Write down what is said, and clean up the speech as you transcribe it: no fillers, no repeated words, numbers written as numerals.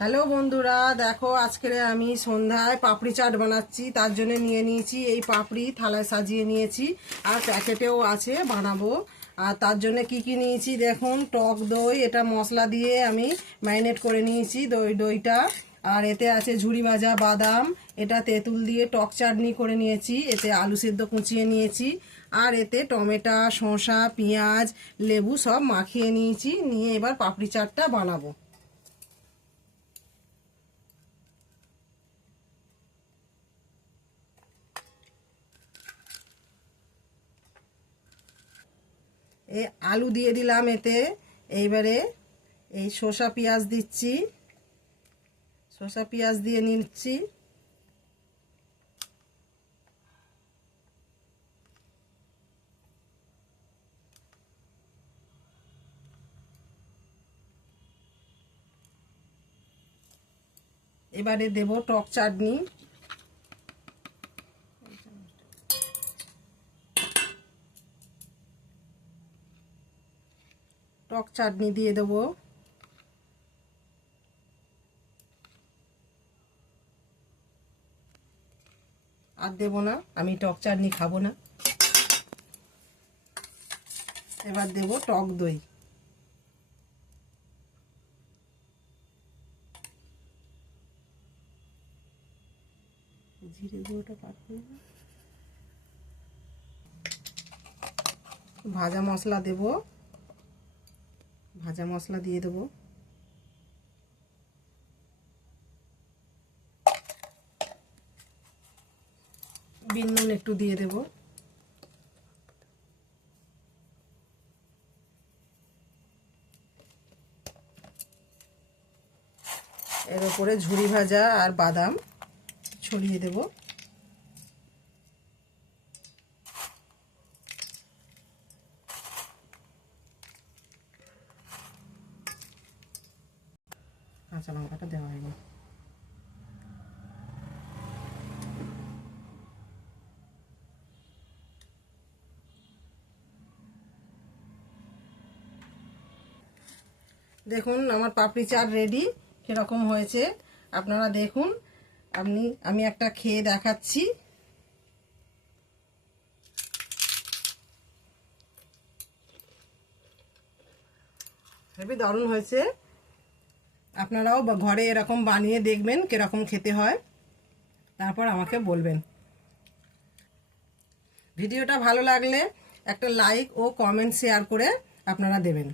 Hello বন্ধুরা, দেখো আজকে আমি সন্ধ্যায় পাপড়ি চাট বানাচ্ছি। তার জন্য নিয়ে নিয়েছি এই পাপড়ি, থালায় সাজিয়ে নিয়েছি আর প্যাকেটেও আছে, বানাবো। আর তার জন্য কি কি নিয়েছি দেখুন, টক দই, এটা মশলা দিয়ে আমি ম্যারিনেট করে নিয়েছি দইটা। আর এতে আছে ঝুরি ভাজা বাদাম, এটা তেঁতুল দিয়ে টক চাটনি করে নিয়েছি। এতে আলু সেদ্ধ কুচিয়ে নিয়েছি। আর এতে টমেটো, শসা, পেঁয়াজ, লেবু সব মাখিয়ে নিয়েছি। নিয়ে এবার পাপড়ি চাটটা বানাবো। এই আলু দিয়ে দিলাম এতে। এইবারে এই শসা পেঁয়াজ দিচ্ছি, শসা পেঁয়াজ দিয়ে নিচ্ছি। এবারে দেব টক চাটনি, টক চাটনি দিয়ে দেবো। আর দেবো না, আমি টক চাটনি খাবো না। এবার দেব টক দই। জিরে গুঁড়োটা পারবে না। ভাজা মশলা দেব, ভাজা মশলা দিয়ে দেবো। বিন নুন একটু দিয়ে দেব। এর উপরে ঝুরি ভাজা আর বাদাম ছড়িয়ে দেব। কাঁচা লঙ্কাটা দেওয়া হয়নি। দেখুন আমার পাপড়ি চাট রেডি, কিরকম হয়েছে আপনারা দেখুন। আমি একটা খেয়ে দেখাচ্ছি। হেবি দারুণ হয়েছে। আপনারাও ঘরে এরকম বানিয়ে দেখবেন কিরকম খেতে হয়, তারপর আমাকে বলবেন। ভিডিওটা ভালো লাগলে একটা লাইক ও কমেন্ট শেয়ার করে আপনারা দেবেন।